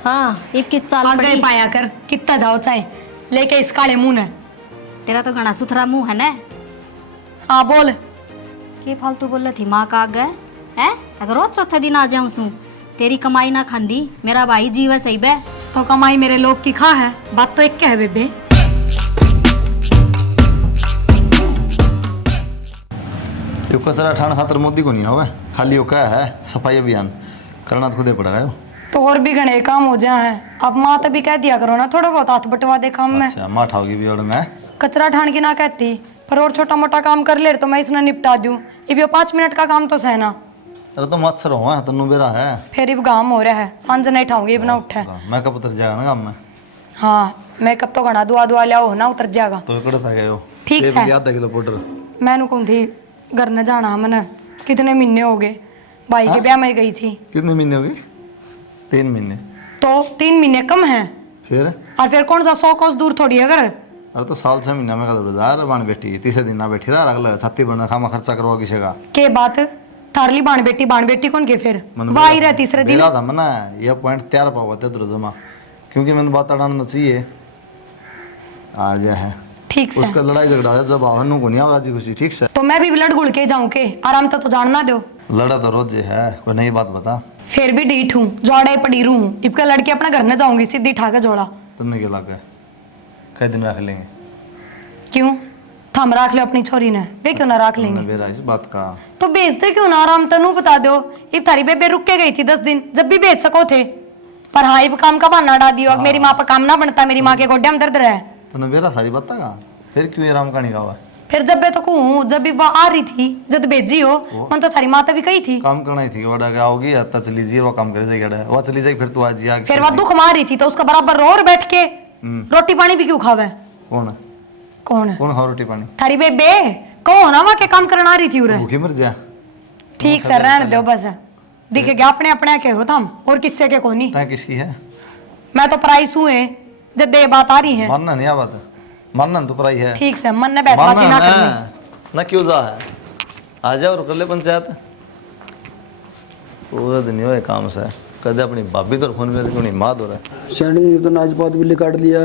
हाँ एक की चाल आगे पड़ी। पाया कर कितना जाओ चाहे लेके इस काले मुंह ने। तेरा तो घना सुथरा मुंह है ना। हाँ बोल। के फालतू बोल रही थी माँ का आगे है। अगर रोज चौथे दिन आ जाऊं सू तेरी कमाई ना खांदी मेरा भाई जीव है सही बे। तो कमाई मेरे लोग की खा है, बात तो एक क्या है बेबे। ये कचरा ठाण खातर मोदी को नहीं हुआ, खाली वो क्या है सफाई अभियान करना तो खुदे पड़ेगा। यो तो और भी घने काम हो जाए हैं। अब माँ तभी कह दिया करो ना, थोड़ा बहुत हाथ बटवा दे काम में। अच्छा माँ ठाओगी भी और मैं कचरा ठाण की ना कहती, पर और छोटा मोटा काम कर ले तो मैं इसने निपटा दूं। ये 5 मिनट का काम तो सहना। अरे तो मच्छर हुआ है तन्नू बेरा है। फिर भी काम हो रहा है, सांझ नहीं ठाऊंगी बना उठे। मैं कब उतर जाएगा ना काम में। हाँ मेकअप तो घना दुआ दुआ लिया ना उतर जाएगा। तो कड़े था गए ठीक है। आधा किलो पाउडर मैंने कौन थी घर न जाना मैंने कितने महीने हो गए भाई के ब्याह में गई थी। कितने महीने हो गए? 3 महीने। तो 3 महीने कम है फिर और फिर कौन सा 100 कोस दूर थोड़ी है घर। अरे तो साल 6 महीना में का बाजार बाण बेटी तीसरे दिन ना बैठी रहा अगला छाती बनना खामा खर्चा करवा किसी का के बात थारली बाण बेटी कौन के फिर वाही रहे तीसरे दिन। था मना यह पॉइंट तैयार पावा तेरे जमा क्योंकि मैंने बात अड़ाना चाहिए आ गया है। ठीक से उसका लड़ाई झगड़ा है जब आहनु को नहीं राजी खुशी ठीक से। तो मैं भी लड़ गुड़ के जाऊं के आराम तो जानना दो। लड़ा तो रोज है कोई नई बात बता। फिर भी डीठ हूँ जोड़े पड़ी रू हूँ टिपका लड़के अपना घर न जाऊंगी सीधी ठाकर जोड़ा। तुमने क्या लगा कई दिन रख लेंगे क्यों थम रख लो अपनी छोरी ने वे क्यों ना रख लेंगे। बेरा इस बात का तो बेचते क्यों ना आराम तनु बता दो। ये थारी बेबे रुक के गई थी 10 दिन जब भी बेच सको थे पर हाँ ये काम का बहाना डाल दियो। मेरी माँ पर काम ना बनता मेरी माँ के गोड्या में दर्द रहे। तूने बेरा सारी बात का फिर क्यों ये राम कहानी का हुआ फिर जब मैं तो कहूँ जब भी वो आ रही थी जब भेजी हो मन तो थारी माँ तभी कही थी काम करना ही थी वड़ा क्या होगी हत्ता चली जाइए वो काम करे जाएगा वो चली जाएगी फिर तू आज आ फिर वो दुख मार रही थी तो उसका बराबर रो और बैठ के रोटी पानी भी क्यों खावे। कौन है कौन है कौन खा रोटी पानी थारी बेबे कहो ना वहाँ के काम करना आ रही थी उरे। भूखी मर जा ठीक सर रहने दो बस दिखे गया अपने अपने के हो तुम और किससे के को नहीं। ता किसकी है मैं तो प्राइस हूँ जब ये बात आ रही है मानना नहीं आ बात मानना तो पराई है। ठीक से मन ने बैसा ना करनी ना क्यों जा है आ जा और कर ले पंचायत पूरा दिन हो काम से कदे अपनी भाभी तो फोन में क्यों नहीं माँ दो रहा श्रेणी तो नाच पात बिल्ली काट लिया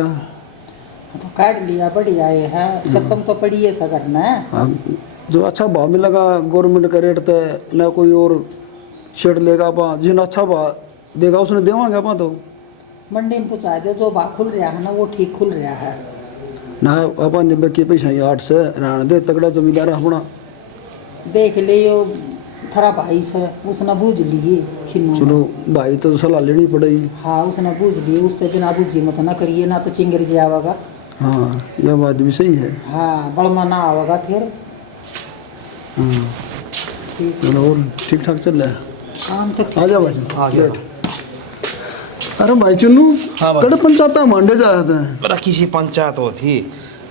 तो काट लिया बढ़िया है सरसम तो पड़ी है ऐसा करना है। हाँ, जो अच्छा भाव मिलेगा गवर्नमेंट का रेट तो ना कोई और शेड लेगा अपा जिन अच्छा भाव देगा उसने देवांगे अपा तो मंडी में पहुँचा दो जो भाव खुल रहा है ना वो ठीक खुल रहा है ना अपा निब्बे के पैसा 8 से रहने दे तगड़ा जमींदार अपना देख ले यो थरा भाई से उसने बूझ लिए खिन्नू चलो भाई तो सलाह लेनी पड़ेगी। हाँ उसने बूझ लिए उससे बिना बूझी मत ना करिए ना तो चिंगर जाएगा। हाँ यह बात भी सही है। हाँ बड़मा ना आवेगा फिर। हाँ चलो और ठीक ठाक चल रहा है काम तो आ जा भाई। अरे भाई चुन्नू कड़े पंचायत मांडे जा रहे थे। अरे किसी पंचायत वो थी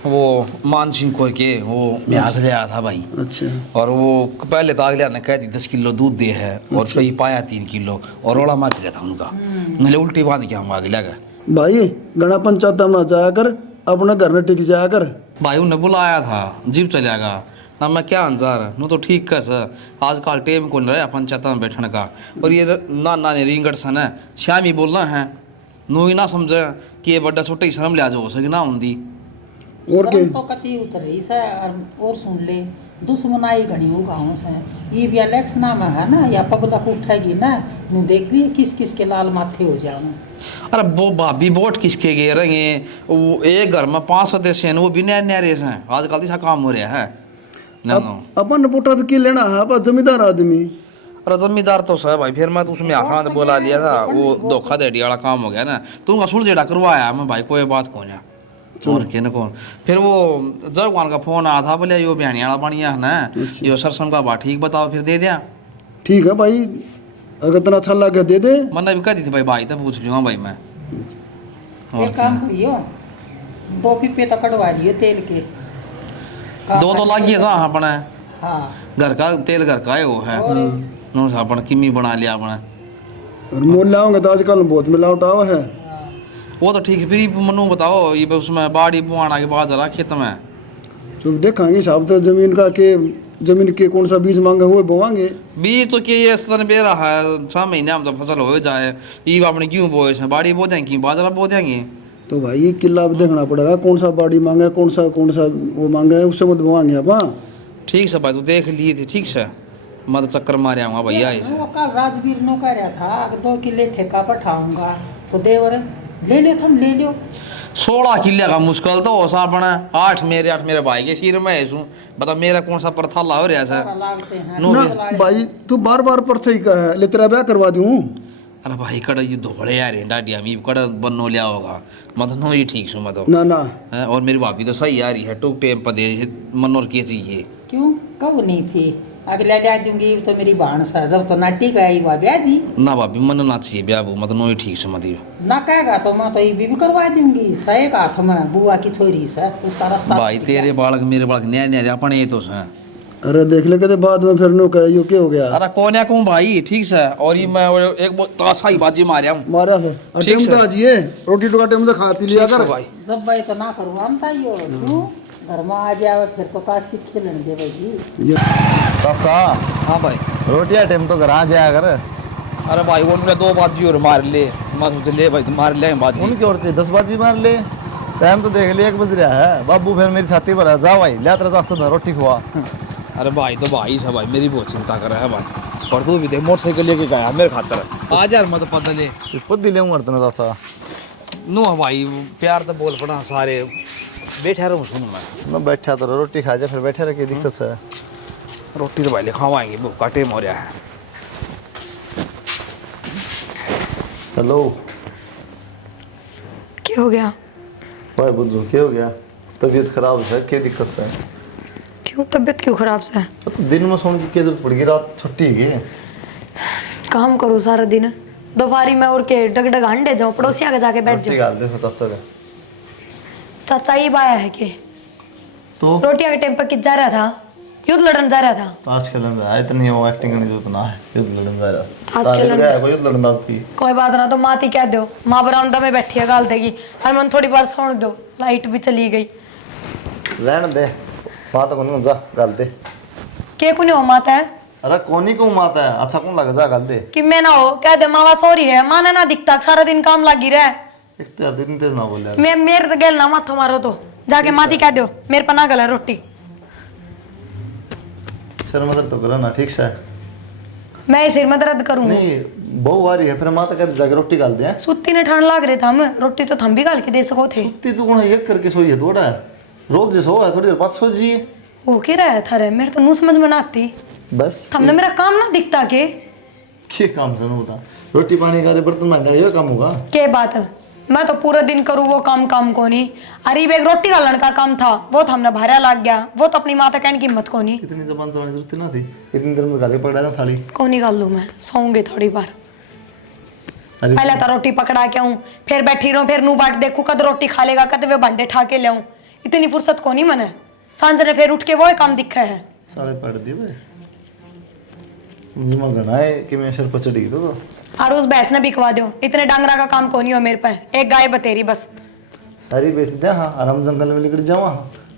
वो मान सिंह को के वो ब्याज ले आया था भाई। अच्छा और वो पहले तो अगले ने कह दी 10 किलो दूध दे है और कहीं पाया 3 किलो और रोड़ा माच लिया था उनका मैंने उल्टी बांध के हम आगे लगा भाई गणा पंचायत में जाया कर अपने घर में टिक जाया कर। भाई उन्हें बुलाया था जीप चलेगा ना मैं क्या अंजार नो तो ठीक है सर आजकल टेम को नहीं रहा पंचायत में बैठने का और ये ना रिंगट सन है श्याम ही बोलना है नो ही ना समझे कि ये बड़ा छोटे शर्म लिहाज हो सके ना होंगी और के तो कति उतर रही से और सुन ले दुश्मनाई घनी हो गाँव से ये भी इलेक्शन में है ना या पब्लिक उठेगी ना नू देख रही किस किस के लाल माथे हो जाऊँ। अरे वो भाभी वोट किसके गे रहे वो एक घर में 5 सदस्य हैं वो भी नए नए रेस हैं आजकल ऐसा काम हो रहा है ना अपन रिपोर्टर की लेना है अपन जमींदार आदमी। अरे जमींदार तो सर भाई फिर मैं तो उसमें आखा तो बोला लिया था वो धोखाधड़ी वाला काम हो गया ना तू का सुलझेड़ा करवाया मैं भाई कोई बात कौन है और के न कौन फिर वो जगवान का फोन आया था बोले यो बहनी वाला बढ़िया है ना यो सरसम का बात ठीक बताओ फिर दे दिया। ठीक है भाई अगर इतना अच्छा लगे दे दे मैंने भी कह दी थी भाई भाई तो पूछ लियो भाई मैं एक काम करियो 2 पिपे तो कटवा लियो तेल के 2 तो लागिए सा अपने हाँ घर का तेल घर का है वो है नो अपन किमी बना लिया अपने और मोल लाओगे तो आजकल बहुत मिलावट आवा है। वो तो ठीक है फिर मनु बताओ ये उसमें बाड़ी बुआना के बाद जरा खेत में तो देखेंगे साहब तो जमीन का के जमीन के कौन सा बीज मांगे वो बोवाएंगे। बीज तो के ये सन बे रहा है 6 महीने हम तो फसल हो जाए ये अपने क्यों बोए हैं बाड़ी बो देंगे बाजरा बो देंगे। तो भाई ये किला भी देखना पड़ेगा कौन सा बाड़ी मांगे कौन सा वो मांगे उससे मत बोवाएंगे आप। ठीक से भाई तू देख लिए थे ठीक से मैं तो चक्कर मारे आऊँगा भैया ऐसे। वो कल राजवीर नो कह रहा था कि 2 किले ठेका पर ठाऊंगा तो देवर ले लो तुम ले लो। 16 किले का मुश्किल तो हो सा अपना 8 मेरे भाई के सिर में ऐसू बता मेरा कौन सा परथाला हो रहा है सारा लागते हैं नो ना लाड़े। भाई तू बार बार परथे ही का है ले तेरा ब्याह करवा दूं। अरे भाई कड़ ये धोड़े यार डाडिया मी कड़ बनो लिया होगा मतलब नो ही ठीक सो मतलब ना ना हैं, और मेरी भाभी तो सही यार है टू टेम पर दे मनोर के चाहिए क्यों कब नहीं थी अगले ले दूंगी तो मेरी भाणस है जब तो नाटी गई हुआ ब्याह दी ना भाभी मन ना चाहिए ब्याह मतलब नो ही ठीक सो मतलब ना कहेगा तो मैं तो ये भी करवा दूंगी सही का हाथ में बुआ की छोरी से उसका रास्ता भाई तेरे बालक मेरे बालक न्याय न्याय अपने ये तो हैं। अरे देख ले कहते बाद में फिर नो कहे यो क्या हो गया अरे कौन है कौन भाई ठीक से और ये मैं एक तासा ही बाजी मारे हूँ मारा है ठीक टेम से। तो आजिए रोटी टुका टेम तो खा पी लिया कर। भाई जब भाई तो ना करवाता ही हो तू घर में आ जाए फिर तो ताश की खेलने दे भाई। ये चाचा हाँ भाई रोटियां टाइम तो घर आ जाया कर। अरे भाई उन्होंने 2 बाजी और मार ले मैं सोच ले भाई मार ले बाजी उनकी और 10 बाजी मार ले टाइम तो देख ले 1 बज रहा है बाबू फिर मेरी छाती पर है जा भाई ले तेरा चाचा रोटी खुआ। अरे भाई तो भाई सब भाई मेरी बहुत चिंता कर रहा है भाई और तू भी देख मोटरसाइकिल लेके गया मेरे खातर आज यार मैं तो पता ले खुद दिले हूँ मरतना चाचा नो भाई प्यार तो बोल पड़ा सारे बैठे रहूँ सुन मैं ना बैठा तो रोटी खा जा फिर बैठे रह के दिक्कत से। रोटी तो भाई ले खावाएंगे भूख का टेम हो रहा है। हेलो क्या हो गया? भाई बुद्धू क्या हो गया तबीयत खराब है क्या दिक्कत से। क्यों तबीयत क्यों खराब से है? तो दिन में सोने की क्या जरूरत पड़ गई रात छुट्टी है काम करूँ सारा दिन दोपहरी में और के डगडग अंडे जाऊँ पड़ोसिया के जाके बैठ रोटी जाऊँ। डाल दे फिर चाचा का चाचा ही बाया है कि तो रोटिया के टाइम पर किस जा रहा था युद्ध लड़न जा रहा था। ताश खेलने जा इतनी वो एक्टिंग करने जो ना है युद्ध लड़ने जा रहा ताश खेलने गया कोई युद्ध लड़ने थी। कोई बात ना तो माँ थी कह दो माँ बरामदा में बैठी है गाल देगी और मन थोड़ी बार सोन दो लाइट भी चली गई रहने दे बात कौन जा गाल दे के कुछ हो माता है अरे कौन ही को माता है अच्छा कौन लगा जा गाल दे कि मैं ना हो कह दे मावा सो रही है माना ना दिखता सारा दिन काम लगी रहा इख्तियार इतनी तेज ना बोल यार। मैं मेरे तो गेल ना माथो मारो तो जाके माती कह दो मेरे पर ना गला रोटी शर्म अदर तो करो ना ठीक से मैं सिर में दर्द करूंगी नहीं बहू आ रही है फिर माता कहते जाके रोटी गाल दे सुत्ती ने ठंड लाग रहे था हम रोटी तो थम भी गाल के दे सको थे सुत्ती तू कौन एक करके सोई है थोड़ा रोज जो सो है थोड़ी देर बाद सो जाइए हो के रहा है थारे मेरे तो नू समझ में ना आती बस थमने मेरा काम ना दिखता के काम सुनो बता रोटी पानी का बर्तन मांगा ये काम होगा के बात मैं तो पूरा दिन करूँ वो काम काम को नहीं अरे एक रोटी गालन का काम था वो तो हमने भारा लाग गया वो तो अपनी माता कहने की हिम्मत को नहीं इतनी जबान चलाने की जरूरत ना थी इतनी देर में गाली पकड़ा था थाली को नहीं गाल लूँ मैं सोऊंगी थोड़ी बार अरे पहले तो रोटी पकड़ा के आऊँ फिर बैठी रहूँ फिर नू बाट देखूँ कद रोटी खा लेगा कद वे भांडे ठा के ले आऊँ इतनी फुर्सत को नहीं मने सांझ ने फिर उठ के वो काम दिखा है साले पढ़ दिए भाई निमा गना है कि मैं सर पर चढ़ गई तो और उस भैंस ने बिकवा दो इतने डांगरा का काम को नहीं हो मेरे पे एक गाय बतेरी बस सारी बेच दे हाँ आराम जंगल में लेकर जावा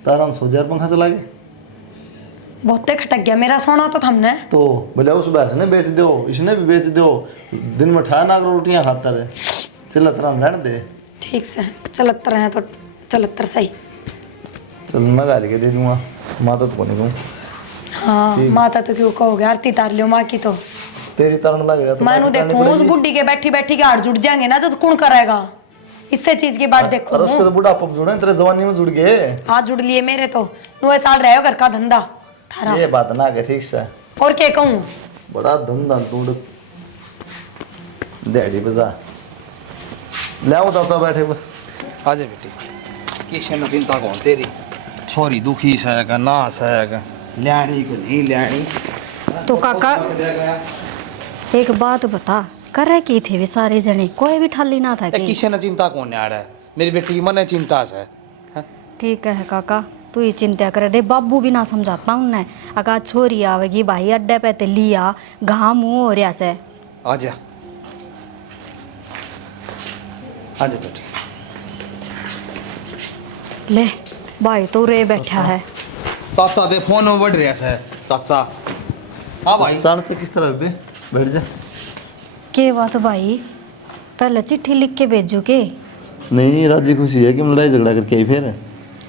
तो आराम सो जार पंखा चला गए बहुते खटक गया मेरा सोना तो थमने तो बोले उस भैंस ने बेच दो इसने भी बेच दो दिन में ठा नाग रोटियां खाता रहे चल तरह रहने दे ठीक से चलत रहे तो चलत सही चल मैं गाली के दे दूंगा माता तो नहीं दूँ हाँ माता तो क्यों कहोगे आरती तार लियो माँ की तो तेरी तरह लग रहा मैं देखूं उस बुढ़ी के बैठी बैठी के हाथ जुड़ जाएंगे ना जो तो कौन करेगा इससे चीज की बात देखो अरे उसके तो बुढ़ापा जुड़े तेरे जवानी में जुड़ गए हाथ जुड़ लिए मेरे तो नुए चाल रहे हो घर का धंधा थारा ये बात ना के ठीक से और क्या कहूँ बड़ा धंधा तोड़ डैडी बजा ले आओ चाचा बैठे पर आजा बेटी किसी चिंता कौन तेरी छोरी दुखी सहेगा ना सहेगा ल्याणी को नहीं ल्याणी तो काका एक बात बता कर रहे की थे वे सारे जने कोई भी ठाली ना था कि किसी ने चिंता कौन आ रहा है मेरी बेटी मन चिंता से हैं? ठीक है काका तू ही चिंता करे दे बाबू भी ना समझाता उन्हें अगर छोरी आवेगी भाई अड्डे पे ते लिया घाम मुँह हो रहा से आजा आजा बेटी ले भाई तो रे बैठा है साथ साथ फोन में बढ़ रहा है चाचा हाँ भाई चाल से किस तरह बे बैठ जा। के बात भाई, पहले चिट्ठी लिख के भेजो के। नहीं राजी खुशी है कि हम लड़ाई झगड़ा करके आई फिर।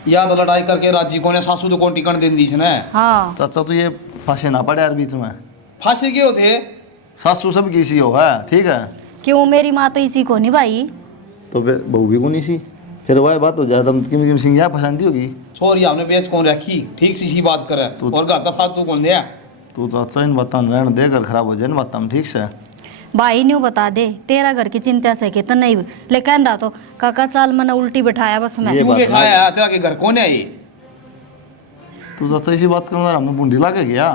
या तो लड़ाई करके राजी को ने सासू तो कौन टिकन देन दी इसने। हाँ चाचा तो ये फांसे ना पड़े यार बीच में। फांसी क्यों थे? सासू सब किसी हो है ठीक है। क्यों, मेरी माँ तो इसी को नहीं भाई। तो फिर बहू भी को नहीं सी, फिर वह बात हो जाए तुम किम सिंह यहाँ फंसाती होगी। छोरी हमने बेच कौन रखी, ठीक सी बात करे तो- और गाता फालतू कौन दिया। तू चाचा इन बातों में रहने दे, घर खराब हो जाए इन बातों में ठीक से। भाई न्यू बता दे, तेरा घर की चिंता से कि तो नहीं ले कहंदा तो काका चाल मैंने उल्टी बिठाया बस में। ये क्यों बात बैठाया है? तेरा के घर कौन है ये? तू चाचा इसी बात करना हमने बूंदी ला के गया।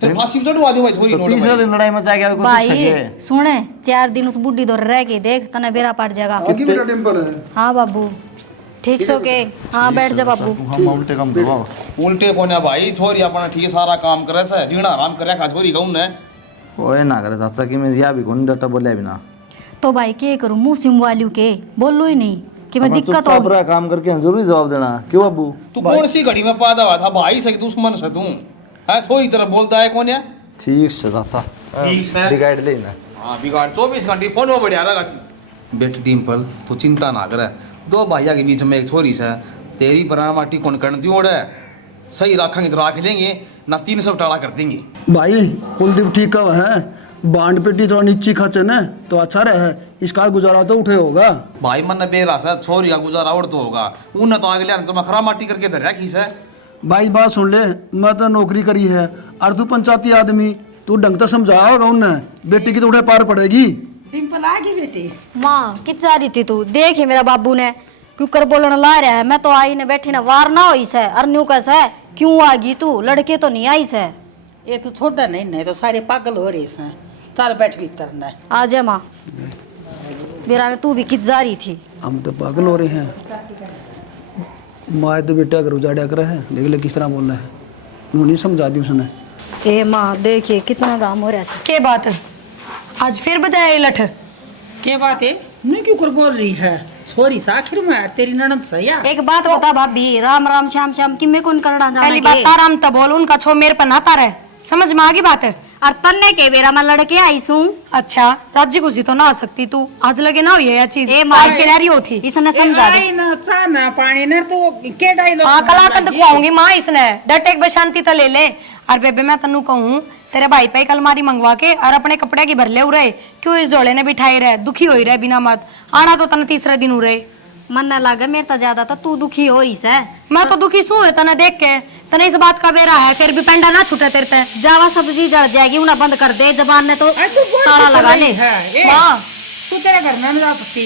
फिर फांसी पे चढ़वा दो भाई छोरी तो नोट तीसरे भाई। दिन लड़ाई मचा गया कुछ भाई सके। सुने, 4 दिन उस बुढ़ी दौर रह के देख, तना बेरा पड़ जाएगा। आगे बेटा टेम्पल है। हाँ बाबू ठीक सो के। हाँ बैठ जा बाबू। हम उल्टे काम करवाओ। उल्टे कौन है भाई? छोरी अपना ठीक सारा काम करे से जीना आराम करे खा छोरी कहूं ने। ओए ना करे चाचा कि मैं या भी कौन डटा बोले बिना। तो भाई के करूँ, मुँह सिम वाली के बोलो ही नहीं कि मैं दिक्कत चुपचाप हो। रहा काम करके हम जरूरी जवाब देना क्यों बाबू। तू कौन सी घड़ी में पैदा हुआ था भाई से दुश्मन से तू है? छोरी तरह बोलता है कौन है? ठीक से चाचा ठीक से। बिगाड़ लेना। हाँ बिगाड़ 24 घंटे फोन में बढ़िया लगा। बेटी डिम्पल तू चिंता ना करे, दो भाइया के बीच में एक छोरी से तेरी बना माटी कौन करने दी ओढ़ है। सही रखेंगे तो राख लेंगे ना 300 टाला कर देंगे। भाई कुलदीप ठीक कब है, बांड पेटी थोड़ा नीची खचे न तो अच्छा रहे, इसका गुजारा तो उठे होगा। भाई मन बेरा से छोरी का गुजारा और तो होगा, उन्हें तो आगे ले खरा माटी करके धर रखी से। भाई बात सुन ले, मैं तो नौकरी करी है और तू पंचायती आदमी, तू ढंग तो समझाया होगा उन्हें, बेटी की तो उठे पार पड़ेगी। डिम्पल आ गई बेटी। माँ कित जा रही थी तू? देख ही मेरा बाबू ने क्यों कर बोलने ला रहा है। मैं तो आई ने बैठी ना वार ना हो से अरन्यू कैसे क्यों आ गई तू? लड़के तो नहीं आई से। ये तो छोटा नहीं तो सारे पागल हो रहे हैं। चल बैठ भीतर न। आ जा माँ। मेरा तू भी कित जा रही थी? हम तो पागल हो रहे हैं। माँ तो बेटा अगर उजाड़ा कर है, देख ले किस तरह बोल रहा है, वो नहीं समझा दी उसने। ए माँ देखिए कितना काम हो रहा है। के बात है? आज फिर बजाया ये लठ? क्या बात है? मैं क्यों कर बोल रही है? छोरी सा आखिर में तेरी ननद सही है। एक बात बता भाभी, राम राम श्याम श्याम कि मैं कौन करना पहली जाना बात आराम तो बोल, उनका छो मेरे पर नाता रहे, समझ में आ गई बात है? और तन्ने के बेरा मैं लड़के आई सू। अच्छा राज्य खुशी तो ना आ सकती तू, आज लगे ना हुई है यह चीज। ए माँ, आज के रही हो थी। इसने समझा दे। आई ना चा ना पानी ना तो के डायलॉग। हाँ कलाकंद खुआऊंगी माँ इसने, डट एक बशांति तो ले ले। और बेबे मैं तन्नू कहूँ तेरे भाई पे अलमारी मंगवा के और अपने कपड़े की भर ले उरे, क्यों इस जोड़े ने बिठाई रहे, दुखी हो रहे बिना मत आना तो तन तीसरे दिन उरे। मन ना लगे मेरे तो ज्यादा तो तू दुखी हो रही से। मैं तो दुखी सू है तने देख के, तने इस बात का बेरा है, फिर भी पेंडा ना छूटे तेरे ते। जावा सब्जी जल जाएगी, उन्हें बंद कर दे, जबान ने तो ताला लगा ले। माँ तू तेरे घर में जा सकती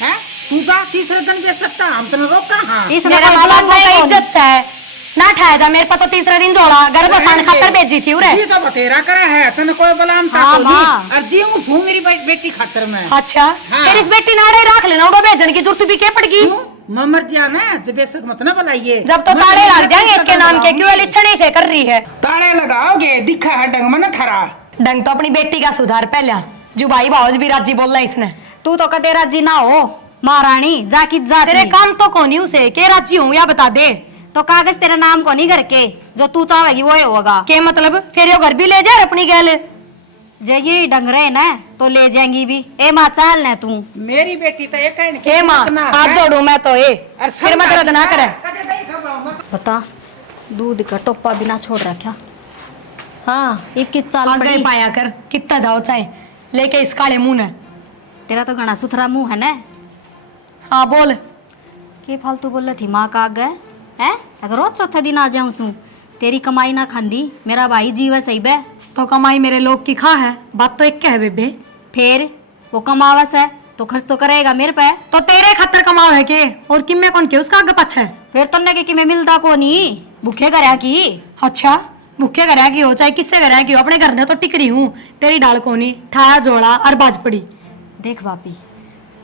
है? तू जा तीसरे दिन दे सकता, हम तेने रोका। हाँ इसने मेरे कोई माँ बाप बुलाने का कौन? इज्जत से है ना ठाया जा, मेरे पास तो तीसरे दिन जोड़ा घर बसान खातर भेजी थी उरे। ये तो बतेरा करे है, तने कोई बलाम था हाँ, तो माँ। नहीं। और जी हूँ मेरी बेटी खातर में। अच्छा हाँ। फिर इस बेटी नाड़े रख लेना, उड़ो भेजन की जरूरत भी क्या पड़गी? ममर जा ना जब बेशक मत ना बुलाइए। जब तो ताले लग जाएंगे इसके नाम के, क्यों लिच्छड़ी से कर रही है? ताले लगाओगे दिखा है डंग में ना थरा। डंग तो अपनी बेटी का सुधार पहला, जो भाई भावज भी राजी बोल रहा है इसने। तू तो कदे राजी ना हो महारानी, जा की जा तेरे काम तो कौन ही उसे के राजी हूँ या बता दे। तो कागज तेरे नाम को नहीं करके, जो तू चाहेगी वो ही होगा। के मतलब फिर यो घर भी ले जाए अपनी गैल। जे ये डंग रहे ना तो ले जाएंगी भी। ए माँ चाल न तू। मेरी बेटी तो ये कहने हे माँ हाथ जोड़ू मैं तो ए, फिर मत दर्द ना करे। बता, दूध का टोपा बिना छोड़ रखा। हाँ एक किस चाल आगे पड़ी। पाया कर कितना जाओ चाहे लेके इस काले मुंह ने। तेरा तो घना सुथरा मुंह है ना। हाँ बोल। के फालतू बोल रही थी माँ का आगे है? अगर रोज चौथे दिन आ जाऊं सू, तेरी कमाई ना खांदी, मेरा भाई जीवे सही बे। तो कमाई मेरे लोग की खा है, बात तो एक क्या है बेबे। फिर वो कमावस है तो खर्च तो करेगा मेरे पे। तो तेरे खतर कमाओ है के, और किम में कौन के उसका आगे पछ है? फिर तुमने कि मैं मिलता को नहीं, भूखे करया की। अच्छा भूखे घर की हो चाहे किससे घर की हो, अपने घर में तो टिक रही हूँ, तेरी डाल कोनी ठाया जोड़ा और बाज पड़ी। देख भाभी,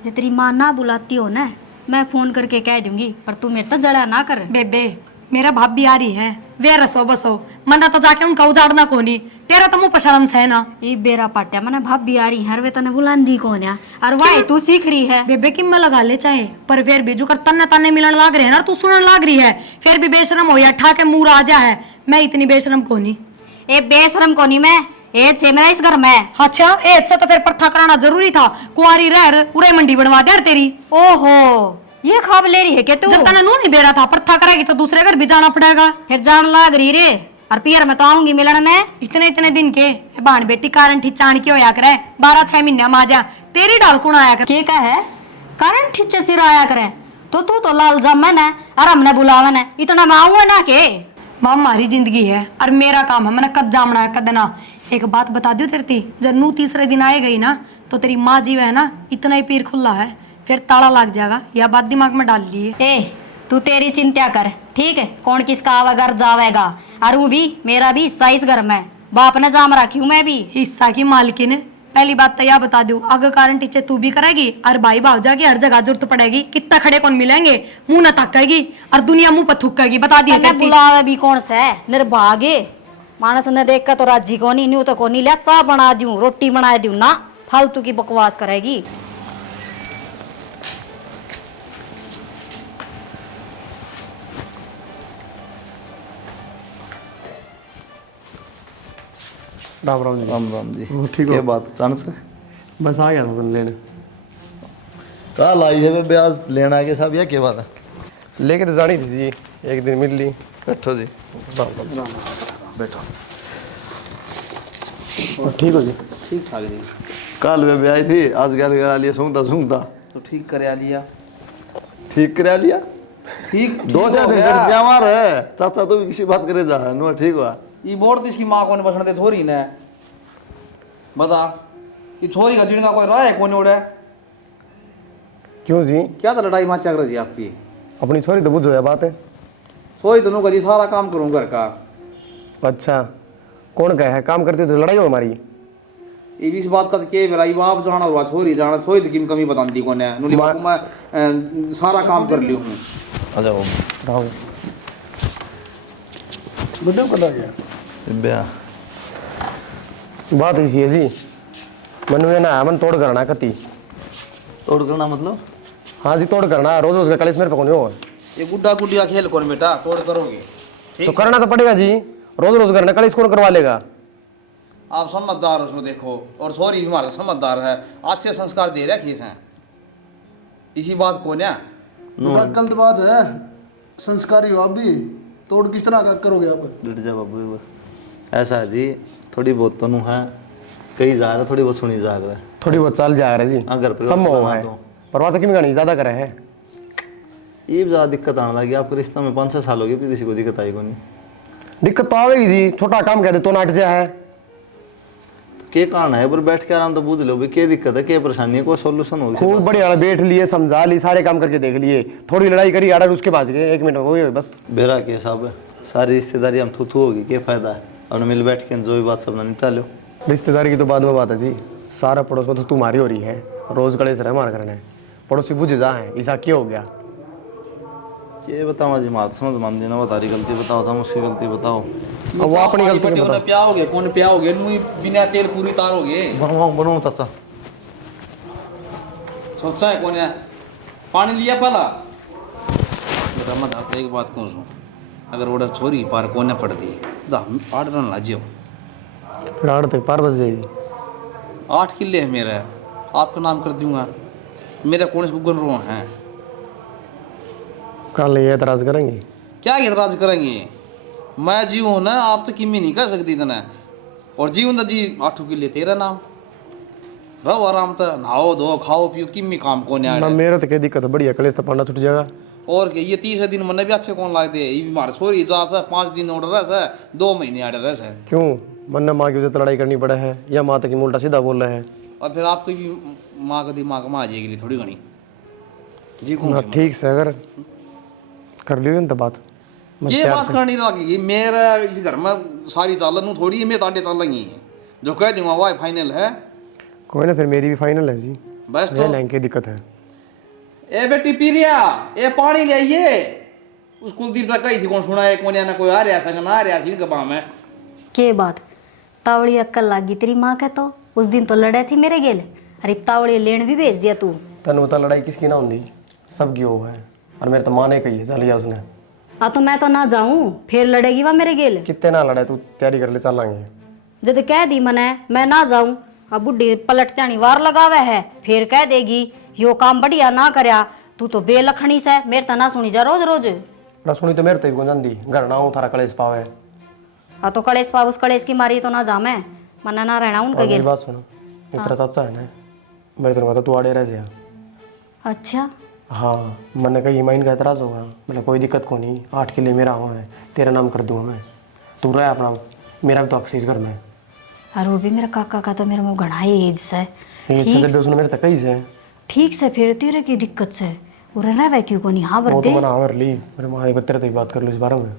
जे तेरी माँ ना बुलाती हो ना, मैं फोन करके कह दूंगी, पर तू मेरे तो जड़ा ना कर। बेबे मेरा भाभी आ रही है, वे रसो बसो मना तो जाके उनका उजाड़ना कोनी, तेरा तो मुंह पशरम है ना। ये बेरा पाट्या मैंने भाभी आ रही है, वे तने बुलांदी कौन है? और वाई तू सीख रही है। बेबे की मैं लगा ले चाहे, पर फिर भी जो कर तन्ने तन्ने मिलन लाग रहे हैं ना, तू सुनने लाग रही है, फिर भी बेशरम हो या ठा के मुंह आ जा है। मैं इतनी बेशरम कोनी। ए बेशरम कोनी मैं ए छे मेरा इस घर में। अच्छा एज से तो फिर प्रथा कराना जरूरी था, कुंवारी रह उरे मंडी बनवा दे यार तेरी। ओहो ये खाब ले रही है क्या तू? जब तने नू नहीं बेरा था, प्रथा करेगी तो दूसरे घर भी जाना पड़ेगा। फिर जान लाग रही रे और पियर में तो आऊंगी मिलने ने। इतने इतने दिन के बहन बेटी कारण ठिचाण की होया करे, 12-6 महीने में आ जा तेरी डाल कुण आया कर। के का है कारण ठिच्चे सिर आया करे तो तू तो लाल जमन है और हमने बुलावन है, इतना मैं आऊँ ना के। माँ हमारी जिंदगी है और मेरा काम है, मैंने कद जामना है कद ना। एक बात बता दू तेरी, जब नू तीसरे दिन आए गई ना तो तेरी माँ जी है ना इतना ही पीर खुला है, फिर ताला लग जाएगा। यह बात दिमाग में डाल लिए। ए तू तेरी चिंता कर ठीक है, कौन किसका आवा घर जावेगा और वो भी मेरा भी हिस्सा इस घर में, बाप ने जाम रखी हूँ मैं भी। हिस्सा की मालकिन पहली बात तो यह बता दू, अगर कारण टीचर तू भी करेगी और भाई भावजा की हर जगह जरूरत पड़ेगी, कितना खड़े कौन मिलेंगे, मुंह न थकेगी और दुनिया मुंह पर थूकेगी। बता दिया मैं बुलावे भी कौन सा है निर्भागे मानस ने देख कर तो राजी को नहीं, न्यू तो को नहीं ले चाह बना दूं रोटी बना दूं ना, फालतू की बकवास करेगी। राम राम जी। राम राम जी। ठीक हो? क्या बात अचानक से बस आ गया था सुन लेने। कल आई है बे ब्याज लेना है के साहब, ये क्या बात है? लेके तो जानी थी जी, एक दिन मिल ली। बैठो जी। बैठो। ठीक हो जी? ठीक ठाक जी। कल वे ब्याज थी, आज गल करा लिया सूंघता तो ठीक कर लिया। ठीक करा लिया। ठीक 2-4 दिन तक बीमार है चाचा, तू भी किसी बात करे जा नो ठीक हुआ। ये बोर्ड इसकी माँ को बसने दे छोरी ने, बता ये छोरी का जिणगा कोई राय कौन उड़े? क्यों जी? क्या तो लड़ाई माँ चल रही आपकी? अपनी छोरी तो बुझो या बात है। छोरी दोनों का जी सारा काम करूँ घर का। अच्छा कौन कहे है काम करते तो लड़ाई हो हमारी? ये भी इस बात का के बेरा ये बाप जाना हुआ छोरी जाना, छोरी तो किम कमी बताती कौन है नुली बापू मैं सारा काम कर लियो हूँ। अच्छा वो राहुल वीडियो कटा गया ब्याह बात ऐसी है जी, मन में ना मन तोड़ करना कति। तोड़ करना मतलब? हाँ जी तोड़ करना, रोज रोज का कलेश मेरे पे कौन हो। ये गुड्डा गुड्डिया खेल कौन बेटा तोड़ करोगे? तो करना तो पड़ेगा जी, रोज रोज करना कलेश कौन करवा लेगा? आप समझदार हो उसमें देखो, और छोरी भी हमारा समझदार है, अच्छे संस्कार दे रहे खीस हैं, इसी बात को ना गलत बात है, संस्कारी हो आप भी, तोड़ किस तरह का करोगे आप? बैठ जा बाबू एक बार। ऐसा है जी थोड़ी बहुत तो है, कई जा रहा थोड़ी बहुत सुनी जा रहा है, थोड़ी बहुत चाल जा रहा है जी, अगर पर संभव है पर बात की नहीं ज्यादा करे है। ये भी ज़्यादा दिक्कत आने लगी आपके रिश्ता में, 5-6 साल हो गए फिर किसी को दिक्कत आई को नहीं। दिक्कत तो आवेगी जी, छोटा काम कह दे तो नाट जा है। तो क्या कारण है पर बैठ के आराम तो पूछ लो भाई क्या दिक्कत है क्या परेशानी है, कोई सोल्यूशन होगी। खूब बढ़िया बैठ लिए समझा ली सारे काम करके देख लिए, थोड़ी लड़ाई करी आडर उसके बाद गए 1 मिनट हो गए बस। बेरा के साहब सारी रिश्तेदारी हम थू होगी, क्या फायदा है? अपने मिल बैठ के जो भी बात सब निपटा लो। रिश्तेदारी की तो बाद में बात है जी, सारा पड़ोस में तो तुम्हारी हो रही है, रोज कलेश रहे मार करना है, पड़ोसी बुझ जा है ऐसा क्या हो गया? ये बताओ जी मात समझ मान देना, बता रही गलती बताओ था मुझसे गलती बताओ। अब वो अपनी गलती नहीं बताओ। प्या हो गया कौन प्या हो गया मुई बिना तेल पूरी तार हो गए। बनाओ चाचा सोचा है कौन है पानी लिया पला बेटा मत आप एक बात कहूँ सुन, अगर वो छोरी पार कौन ने पड़ दी तो आठ रन लाजियो, फिर 8 तक पार बज जाएगी। 8 किले है मेरा, आपका नाम कर दूंगा, मेरा कौन से गुगन रो हैं, कल ये एतराज करेंगे? क्या एतराज करेंगे? मैं जीव हूँ ना, आप तो किमी नहीं कर सकती इतना, और जीव तो जी 8 किले तेरा नाम, रहो आराम तो नहाओ धो खाओ पियो, किमी काम कौन ना है? मेरे तो क्या दिक्कत है, बढ़िया कलेश तो पढ़ना छूट जाएगा। और क्या ये 30 दिन मन भी अच्छे कौन लगते हैं, ये बीमार छोरी जा सा 5 दिन ऑर्डर रह 2 महीने ऑर्डर रह। क्यों मन ने माँ की वजह से लड़ाई करनी पड़ा है या माँ तक उल्टा सीधा बोल रहे हैं? और फिर आपकी भी माँ का दिमाग में आ जाएगी थोड़ी घनी जी ना कौन ठीक से अगर कर लियो ना तो बात ये बात करनी लगेगी मेरा इस घर में सारी चालन थोड़ी मैं ताटे चलेंगी, जो कह दूंगा वाह फाइनल है। कोई ना फिर मेरी भी फाइनल है जी, बस ये तो लाइन की दिक्कत है। ए बेटी पी लिया ए पानी ले आइए, उस कुलदीप तक कही थी कौन सुना है कौन ना कोई आ रहा संग ना आ रहा थी कपा में के बात तावड़ी अक्कल लागी तेरी माँ के, तो उस दिन तो लड़े थी मेरे गेल, अरे तावड़ी लेन भी भेज दिया तू। तन बता लड़ाई किसकी ना होती, सबकी वो है, और मेरे तो माँ ने कही है चलिया उसने। तो मैं तो ना जाऊं, फिर लड़ेगी वह मेरे गेल। कितने ना लड़े, तू तैयारी कर ले, चल लाएंगे। जब कह दी मने मैं ना जाऊं, अब बुढ़ी पलट जानी वार लगावे है, फिर कह देगी यो काम बढ़िया ना करया, तू तो बेलखनी से मेरे तना सुनी जा रोज रोज। ना सुनी तो मेरे तो कौन जानती, घर ना हूँ थारा कलेश पावे। तो कलेश पाउस कलेश की मारी तो ना जा मैं, मना ना रहना उनका और मेरी गेल। बात सुनो, ये तेरा चाचा है ना, मेरे तेरे को तू आड़े रह जा। अच्छा हाँ, मैंने कही माइन का एतराज होगा, मतलब कोई दिक्कत को नहीं, 8 किले मेरा हुआ है, तेरा नाम कर दूंगा मैं, तू रह अपना, मेरा भी तो अक्सीज घर में। और वो भी मेरा काका का तो मेरे में घना ही एज से। ये से जब उसने मेरे तक कही से ठीक से फिर तेरे की दिक्कत से उरे रह क्यों को नहीं। हाँ वो बर तो दे। मैंने हाँ कर ली, मेरे माँ एक तेरे तो बात कर लो इस बारे में।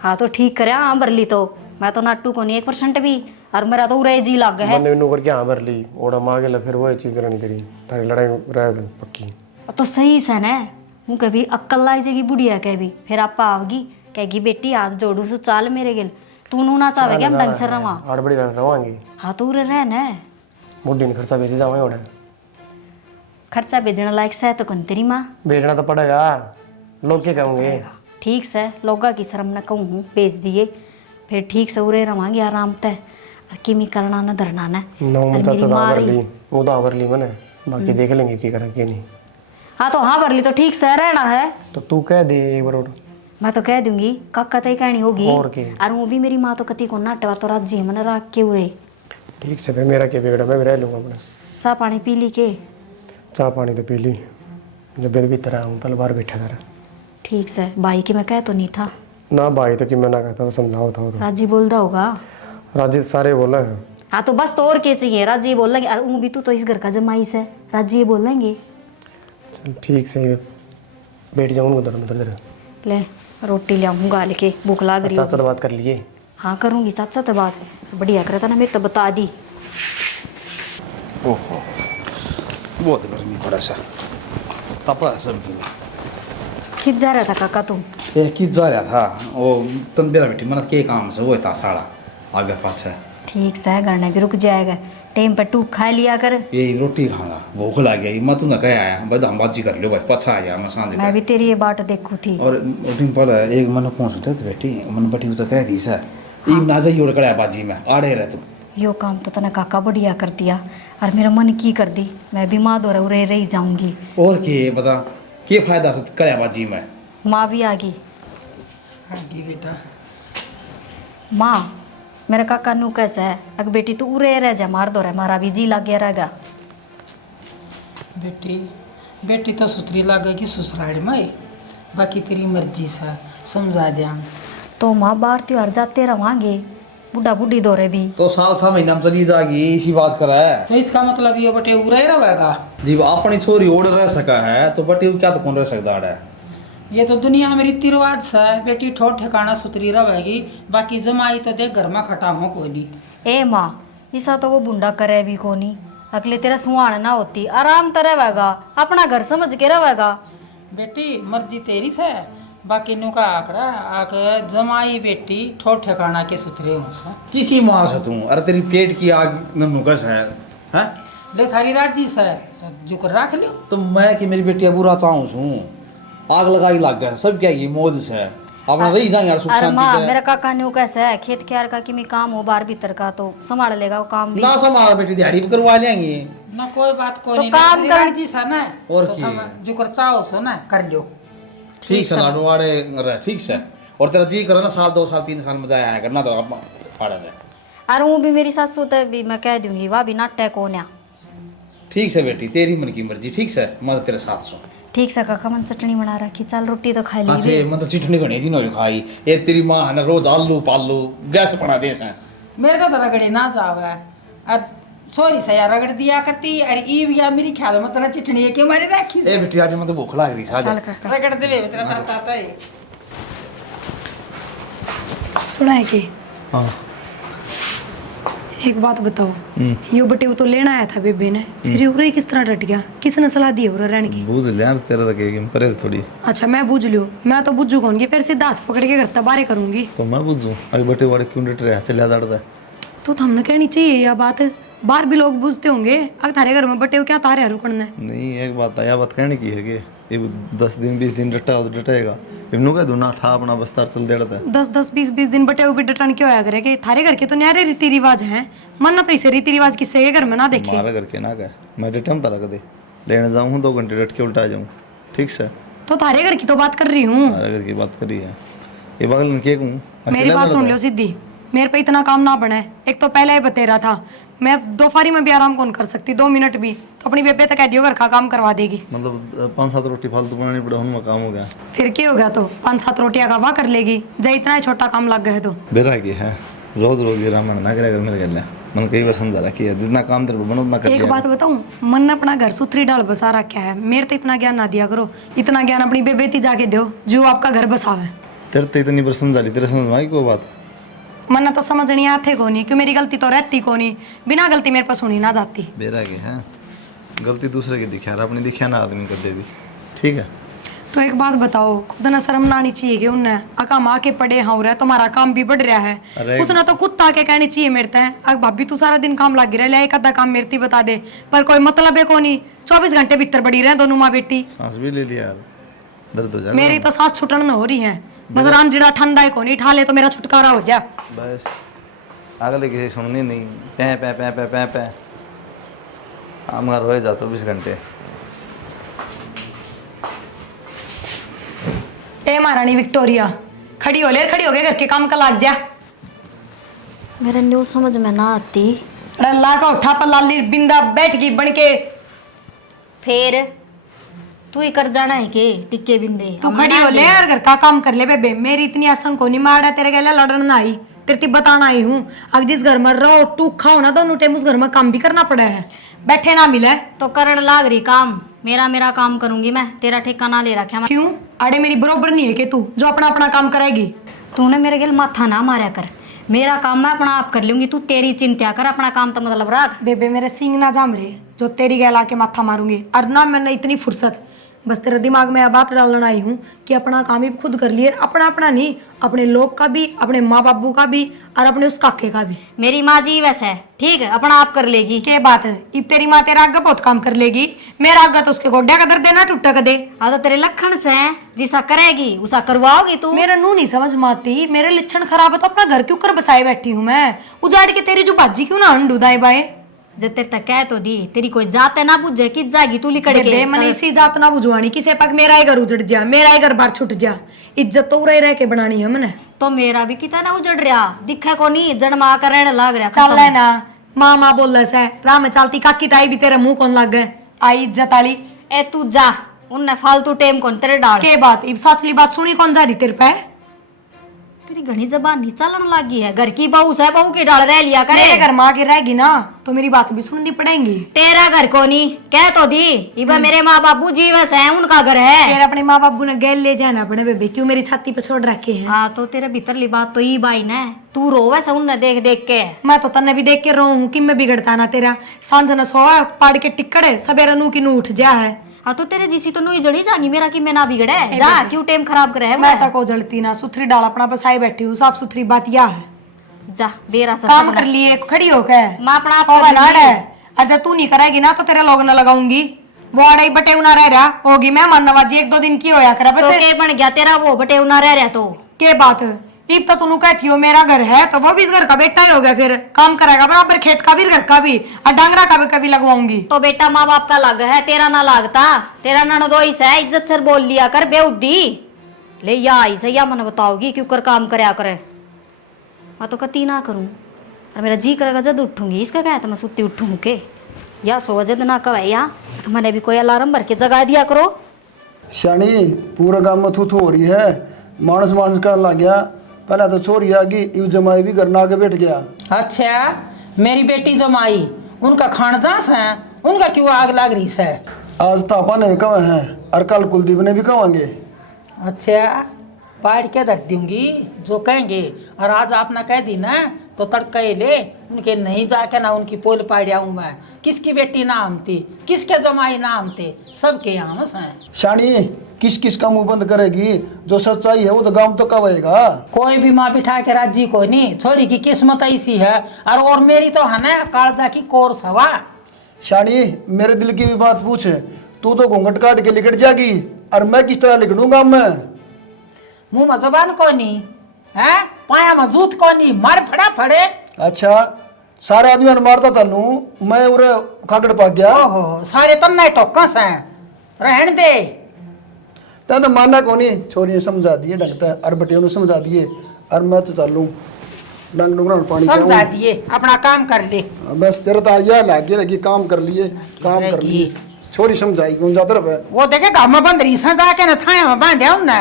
हाँ तो ठीक करे, हाँ बरली तो मैं तो नाटू को नहीं 1% भी, और मेरा तो उरे जी लग है। मैंने इन्हों करके हाँ भर ली, ओड़ा माँ के फिर वो चीज़ नहीं करी, थारी लड़ाई रह गई पक्की। तो सही से न हूँ कभी अक्कल लाई जाएगी बुढ़िया कह भी, फिर आप आओगी कहेगी बेटी हाथ जोड़ू सो चाल मेरे गिल, तू नू ना चाहेगी हम ढंग से रवा। आड़ बड़ी रवांगी। हाँ तो उरे रह न, बुढ़ी ने खर्चा भेज जाओ ओड़ा, खर्चा भेजना लायक से तो कौन तेरी माँ। भेजना तो पड़ेगा, लोग क्या कहोगे। ठीक से लोगा की शर्म न कहूँ भेज दिए, फिर ठीक से उरे रवांगे आराम ते, और किमी करना न धरना न। नौ और चाचा मेरी तो माँ भर रही। ली, वो तो भर ली मैंने, बाकी देख लेंगे क्या करें क्या नहीं। हाँ तो हाँ भरली तो ठीक से रहना है। तो तू कह दे एक बार और। मैं तो कह दूंगी काका तय कहनी होगी। और क्या? और वो भी मेरी माँ तो कति को नाटवा तो राजी है मैंने राख के उरे। ठीक से, फिर मेरा क्या बिगड़ा, मैं भी रह लूँगा अपना। चाह पानी पी ली के। चाह पानी तो पी ली, जब मेरे भीतर आया हूँ पहले बाहर बैठा था। ठीक से भाई की मैं कह तो नहीं था ना भाई तो कि मैं ना कहता, वो समझाओ था वो तो। राजी बोलता होगा। राजी सारे बोला है। हाँ तो बस तो और क्या चाहिए, राजी बोलेंगे। और वो भी तो इस घर का जमाई से राजी ये बोलेंगे। चल ठीक से, बैठ जाऊँ उधर उधर। ले रोटी ले आऊँगा लेके, भूख लग रही चाचा है। से बात कर लिए। हाँ करूँगी चाचा तो बात, बढ़िया करता ना मेरे तो बता दी। ओहो, बहुत गर्मी पड़ा सा, तपा सब्जी में। खिंच जा रहा था काका तुम। ये किस जा रहा था, वो तुम बेरा बेटी मन के काम से वो था साड़ा आगे पाछे। ठीक से घर ने भी रुक जाएगा, टाइम पर टूक खा लिया कर। यही रोटी खाना भूख लग गई, मैं तुमने कह आया भाई हम बाजी कर लो भाई, पछा आया मैं सांझ मैं भी तेरी ये बाट देखू थी। और डिम्पल एक मन कौन सुनते थे बेटी, मन बटी तो कह दी सर ई ना जाइए और कड़ा बाजी में आड़े रह तुम। यो काम तो तने काका बढ़िया कर दिया, और मेरा मन की कर दी, मैं भी माँ दो रह रही जाऊंगी। और के बता के फायदा से कड़ा बाजी में। माँ भी आ गई। आगे बेटा माँ मेरा काका नू कैसा है, अगर बेटी तू उरे रह जा मार दो रहे, मारा भी जी लग गया रहेगा। बेटी बेटी तो सुथरी लगेगी ससुराल में, बाकी तेरी मर्जी से समझा दिया। तो माँ बाहर त्योहार जाते रवांगे, बुढ़ा बुढ़ी दो रहे भी। तो साल 6 महीना में चली जाएगी, इसी बात करा है तो इसका मतलब ये बटे उरे रहेगा। जी अपनी छोरी ओढ़ रह सका है तो बटी क्या तो कौन रह सकता है। ये तो दुनिया में रीति रिवाज से बेटी ठोर ठिकाना सुथरी रहेगी, बाकी जमाई तो देख घर में खटा हो कोई नहीं। ए माँ ऐसा तो वो बुंडा करे भी कोनी, अगले तेरा सुहान ना होती, आराम तो रहेगा, अपना घर समझ के रहेगा। बेटी मर्जी तेरी से, बाकी नु का आकरा आके जमाई बेटी ठोर ठिकाना के सुथरे हो सा। किसी माँ से तू, अरे तेरी पेट की आग नुकस है हैं? ले थारी राजी से तो जुकर रख लियो। तो मैं कि मेरी बेटी बुरा चाहूँ छूँ, आग लगाई लग गया सब क्या ये मौज से अपना रही जाएंगे यार सुख अरे माँ शांति मेरा से। काका न्यू कैसा है, खेत क्यार का कि काम हो बाहर भीतर का तो संभाल लेगा वो काम भी। ना संभाल बेटी दिहाड़ी भी करवा लेंगे। ना कोई बात कोई तो नहीं, काम थारी कर- राजी सा ना और तो क्या? थम जुकर चाहो सो ना कर लियो। ठीक से लाडो वाड़े रहे ठीक से, और तेरा जी करे ना साल 2 साल 3 साल में जाया है करना तो आप पाड़ा दे। अरे वो भी मेरी सासू तो भी मैं कह दूंगी, वह भी नाटक होना। ठीक से बेटी तेरी मन की मर्जी, ठीक से मैं तेरे साथ सो। ठीक से काका मन चटनी बना रखी, चल रोटी तो खा ली हाँ रे। मैं तो चिटनी घनी दिन हो खाई, ये तेरी माँ है ना रोज आलू पालू गैस बना दे से। मेरे तो रगड़ी ना जावे और सोरी से यार रगड़ दिया करती, अरे ई भी या मेरी ख्याल में तना चिटनी है क्यों मारे राखी ए बेटी आज मैं तो भूख लग रही चल साज। काका रगड़ देवे तेरा चाहता था ये। सुना है कि हाँ एक बात बताओ, यो बटे वो तो लेना आया था बेबे ने, फिर उरे किस तरह डट गया, किसने सलाह दी उरे रहने की? बूझ ले यार, तेरा तो कहेगी परहेज थोड़ी। अच्छा मैं बूझ लियो, मैं तो बुझू कौन की, फिर सीधा हाथ पकड़ के करता बारे करूंगी। तो मैं बूझूं अभी बटे वाड़े क्यों डट रहे हैं, चलिया दर्द है। तो हमने कहनी चाहिए यह बात, बाहर भी लोग बुझते होंगे, अगर थारे घर में बटे हो क्या तारे रुकने। नहीं एक बात है, यह बात कहने की है कि ये 10 दिन 20 दिन डटा हो तो डटेगा, इब्नू कह दूँ ना ठा अपना बस्तर चल देड़ा था 10-10 20-20 दिन बटे हुए डटन के होया करे कि थारे घर के तो न्यारे रीति रिवाज हैं, मन ना तो इसे रीति रिवाज किससे के घर में ना देखे। मारा करके ना कह, मैं रिटर्न पर रख दे लेने जाऊँ 2 घंटे डट के उल्टा जाऊँ, ठीक से। तो थारे घर की तो बात कर रही हूँ, मारा घर की बात करी है, ये बगल में क्या कहूँ। मेरी बात सुन लो सीधी, मेरे पे इतना काम ना बने। एक तो पहले ही बतेरा था, मैं दोपहरी में भी आराम कौन कर सकती 2 मिनट भी, तो अपनी बेबे तक कह दियो घर का काम करवा देगी। मतलब 5-7 रोटी फालतू बनानी पड़े, उनमें काम हो गया। फिर क्या हो गया, तो 5-7 रोटियां का वहाँ कर लेगी, जब इतना ही छोटा काम लग गए तो। बेरा की है रोज रोज ये रामायण ना करे मेरे गले, मन कई बार समझा रखी है जितना काम तेरे को बनो उतना कर एक लिया। बात बताऊं, मन ने अपना घर सुथरी डाल बसा रखा है, मेरे तो इतना ज्ञान ना दिया करो, इतना ज्ञान अपनी बेबेती जाके दो जो आपका घर बसावे। तेरे तो इतनी बार समझा ली, तेरे समझ में आई कोई बात? मन तो समझनी आते को नहीं, क्यों मेरी गलती तो रहती को नहीं, बिना गलती मेरे पास सुनी ना जाती। बेरा की है गलती दूसरे की दिखा रहा, अपनी दिखा ना आदमी कर दे भी, ठीक है। तो एक बात बताओ, खुद ना शर्म ना आनी चाहिए कि उनने अका माँ के पड़े हाँ रहा, तुम्हारा काम भी बढ़ रहा है, अरे उसने तो कुत्ता के कहनी चाहिए मेरे तय, अग भाभी तू सारा दिन काम लग रहा है, एक आधा काम मेरे ती बता दे, पर कोई मतलब है को नहीं, 24 घंटे भीतर बड़ी रहे दोनों माँ बेटी। सांस भी ले लिया यार, दर्द हो जा मेरी तो सांस छुटन न हो रही है, बस राम जिड़ा ठंडा है को नहीं ठा ले तो मेरा छुटकारा हो जा। बस अगले किसी सुननी नहीं, पै पै पै पै पै पै हम घर हो जा 24 घंटे। ए महारानी विक्टोरिया, खड़ी हो ले, खड़ी हो गए घर के काम का लाग जा। मेरे न्यू समझ में ना आती। रल्ला का उठा पर लाली बिंदा बैठ गई बन के। फिर तू ही कर जाना है के टिक्के बिंदे, तू खड़ी हो ले यार, घर का काम कर ले बेबे, मेरी इतनी आसन को नहीं मारा तेरे गले लड़न ना आई, तेरे की बताना आई हूँ। अब जिस घर में रहो टू खाओ ना, दोनों टाइम उस घर में काम भी करना पड़ा है, बैठे ना मिले तो करण लाग रही काम, मेरा काम करूंगी मैं, तेरा ठेका ना ले रखा मैं। क्यों? अरे मेरी बरोबर नहीं है कि तू जो अपना अपना काम करेगी। तूने मेरे गल माथा ना मारा कर, मेरा काम मैं अपना आप कर लूंगी, तू तेरी चिंता कर, अपना काम तो मतलब रख। बेबे मेरे सिंग ना जाम रहे जो तेरी गैला के माथा मारूंगी, और ना मैंने इतनी फुर्सत, बस तेरे दिमाग में यह बात डालना आई हूँ कि अपना काम ही खुद कर लिए, अपना अपना नहीं, अपने लोग का भी, अपने माँ बाबू का भी, और अपने उस काके का भी। मेरी माँ जी वैसे है, ठीक है, अपना आप कर लेगी। क्या बात है, इब तेरी माँ तेरा आगे बहुत काम कर लेगी, मेरा आगे तो उसके गोड्या का दर्द देना टूटा कर दे। हाँ तो तेरे लक्षण से हैं, जिसा करेगी उसा करवाओगी तू। मेरा नू नहीं समझ में आती, मेरे लक्षण खराब है तो अपना घर क्यों कर बसाए बैठी हूँ मैं, उजाड़ के तेरी जो बाजी क्यों ना अंडू दाए बाए। जब तेरे तक कह तो दी, तेरी कोई जात है ना बुझे कि जाएगी तू लिकड़ के। मन इसी जात ना बुझवानी, किसे पक मेरा ही घर उजड़ जा, मेरा ही घर बार छुट जा, इज्जत तो रह रह के बनानी है मैंने। तो मेरा भी कितना ना उजड़ रहा, दिखा को नहीं जन्मा कर रहने लग रहा। चल है ना, माँ माँ बोल से राह में चलती काकी ताई भी तेरे मुंह कौन लग गए, आई इज्जत आली। ए तू जा, उनने फालतू टेम कौन तेरे डाल। के बात इब सचली बात सुनी कौन जा रही तेरे पे? तेरी घनी जबान नहीं चलन लगी है, घर की बहू से बहू की डाल रह लिया करे। मेरे घर माँ की रहेगी ना तो मेरी बात भी सुननी पड़ेगी। तेरा घर को नहीं कह तो दी, इबा मेरे माँ बाबू जीवस है, उनका घर है। तेरे अपने माँ बाबू ने गैल ले जाना अपने बेबे, क्यों मेरी छाती पे छोड़ रखे हैं। हाँ तो तेरे भीतरली बात तो ई बाई ने, तू रोवे से उनने देख देख के। मैं तो तन्ने भी देख के रो हूँ कि मैं बिगड़ता ना तेरा, सांझ न सोया पाड़ के टिकड़े सवेरे नू की नू उठ जा है। हाँ तो तेरे जिसी तो नुई जड़ी जागी, मेरा कि मैं ना बिगड़े जा, क्यों टेम खराब करे है। मैं तक को जलती ना, सुथरी डाल अपना बसाई बैठी हूँ, साफ सुथरी बात यह है। जा बेरा सा काम कर लिए खड़ी होकर मैं अपना आप होगा कर ना लूंगी। और जब तू नहीं करेगी ना तो तेरे लोग न लगाऊंगी, वो अड़ाई बटे उना रह रहा होगी, मैं मानवाजी 1-2 दिन की होया करा बस। तो के बन गया तेरा वो बटे उना रह रहा तो के बात है, इब तो तू कहती हो मेरा घर है तो वो भी इस घर का बेटा ही हो गया, फिर काम करेगा बराबर, खेत का भी घर का भी और डांगरा का भी कभी लगवाऊंगी। तो बेटा माँ बाप का लग है, तेरा ना लागता, तेरा ननदोई से इज्जत से बोल लिया कर बेउद्दी ले या ऐसे या मन बताओगी क्यों कर काम करया करे। मैं तो कती ना करूं, और मेरा जी करेगा जद उठूंगी, इसका क्या है तो मैं सुती उठूं के, या सो जद ना कहे या तो मैंने भी कोई अलार्म भर के जगा दिया करो। श्यानी पूरा काम में थू थू हो रही है, मानस मानस करने लग गया, पहले तो छोरी आ गई, इव जमाई भी करना आके बैठ गया। अच्छा मेरी बेटी जमाई, उनका खान जास है, उनका क्यों आग लग रही है? आज तापा ने भी कहे हैं और कल कुलदीप ने भी कहेंगे। अच्छा पाड़ के रख दूंगी जो कहेंगे, और आज आपने कह दी ना तो तड़का ले उनके नहीं जाके ना उनकी पोल पाड़िया हूँ मैं, किसकी बेटी नाम थी, किसके जमाई नाम थे, सबके यहाँ हैं। शानी किस किस का मुंह बंद करेगी, जो सच्चाई है वो तो गांव तो कहेगा। कोई भी माँ बिठा के राजी को नहीं, छोरी की किस्मत ऐसी है, और मेरी तो है ना कालजा की कोर सवा। शानी मेरे दिल की भी बात पूछ, तू तो घूंघट काट के लिकट जाएगी और मैं किस तरह लिखड़ूंगा मैं। मुंह में जबान कोनी है, पाया में जूत कोनी, मार फड़ा फड़े। अच्छा सारे आदमी ने मारता तन्नू, मैं उरे खागड़ पा गया। ओहो सारे तन्ने टोकस हैं, रहन दे। तो माना को नहीं, छोरी ने समझा दिए ढंग से, और बटिया ने समझा दिए, और मैं तो चलूँ डंग डुंगरा में पानी समझा पियाऊं। दिए, अपना काम कर ले। बस तेरा तो यह लागे लगी, काम कर लिए, काम कर लगी। लिए। छोरी समझाई कौन ज्यादा रहा है। वो देखे गाँव में बंदरी से जाके न छाया में बांधे उनने,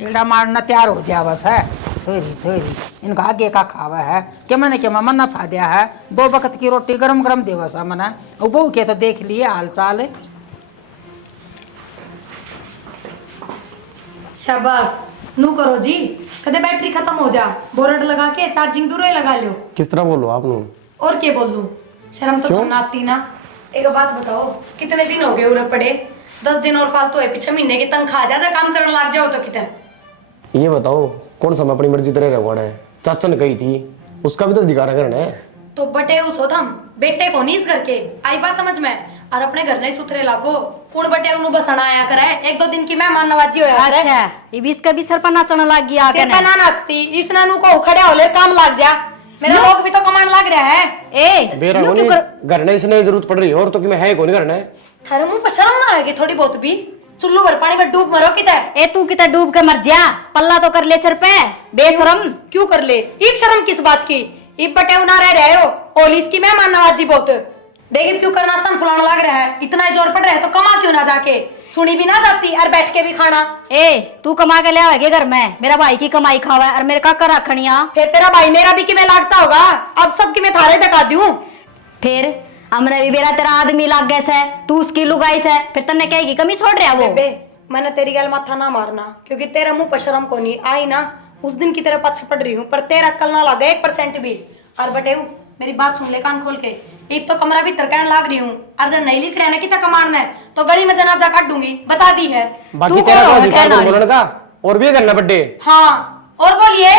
एड़ा मारना तैयार हो जाए बस है। छोरी छोरी इनका आगे का खावा है कि मैंने क्या मैं नफा दिया है, 2 वक्त की रोटी गरम गरम देवा सा मना। वो बहू के तो देख लिए हाल चाल। शाबाश, नू करो जी। कदे बैटरी खत्म हो जा, बोर्ड लगा के चार्जिंग दूर ही लगा लो। किस तरह बोलो आप नू? और क्या बोल लूं, शर्म तो तुम आती ना। एक बात बताओ, कितने दिन हो गए उरे पड़े? 10 दिन और फालतू है, पीछे महीने की तनख्वाह जा काम करने लग जाओ तो कितना। ये बताओ कौन सा मैं अपनी मर्जी तरह रखवाना है? चाचा ने कही थी, उसका भी तो अधिकार करना है। तो बटे उस हो थम, बेटे को नहीं इस करके आई बात समझ में। और अपने घर नहीं सुथरे लागो, कौन बटे उन्हें बसना आया करे, 1-2 दिन की मेहमान नवाजी होया करे। अच्छा ये भी इसका भी सर पर नाचने लग गया सिर पे ना नाचती, इस नानू को खड़े हो ले काम लग जा। मेरा लोग भी तो कमांड लग रहा है। ए बेरा न्यू होने क्यों कर घर ने इसने जरूरत पड़ रही है, और तो कि मैं है कौन करना है? थारे मुंह पर शर्म ना आएगी थोड़ी बहुत भी? चुल्लू भर पानी में डूब मरो किता। ए तू कितना डूब के मर जा, पल्ला तो कर ले सिर पे बेशरम। क्यों कर ले? ईब शर्म किस बात की? ईब बटे उना रहे हो, ओलिस की मेहमान नवाजी बहुत। देखिए क्यों करना सन फुलाना लग रहा है, इतना जोर पड़ रहा है तो कमा क्यों ना जाके, सुनी भी ना जाती और बैठ के भी खाना। ए तू कमा के ले आवेगे घर में, मेरा भाई की कमाई खावा है और मेरे काका रखनिया। फिर तेरा भाई मेरा भी किमें लागता होगा, अब सबकी मैं थारे दिखा दूं। फिर हमने भी मेरा तेरा आदमी लाग गए से, तू उसकी लुगाई से, फिर तन्ने कहेगी कमी छोड़ रहा वो। बेबे मैंने तेरी गल माथा ना मारना, क्योंकि तेरा मुंह पर शर्म को नहीं आई ना, उस दिन की तरह पछ पड़ रही हूँ, पर तेरा अक्ल ना लगे 1% भी। और बटे मेरी बात सुन ले कान खोल के, एक तो कमरा भीतर कहने लाग रही हूँ, और जब नहीं लिख रहा है ना कि कमाना है तो गली में जनाजा काट दूंगी, बता दी है। बाकी तू तेरा कौन तो है अधिकार कहने वाली? बोलने का, और भी करना बड्डे। हाँ और बोलिए।